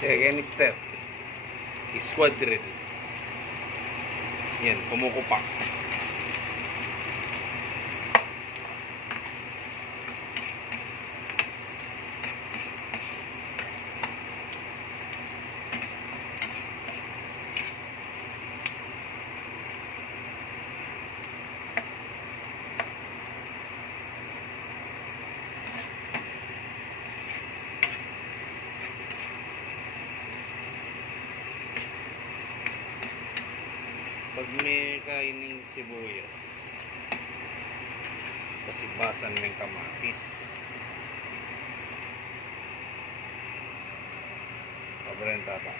Second step, squad drill. Yan, kumukupak. Pag may kaining sibuyas, pasibasan ng kamatis, pabrenta pa.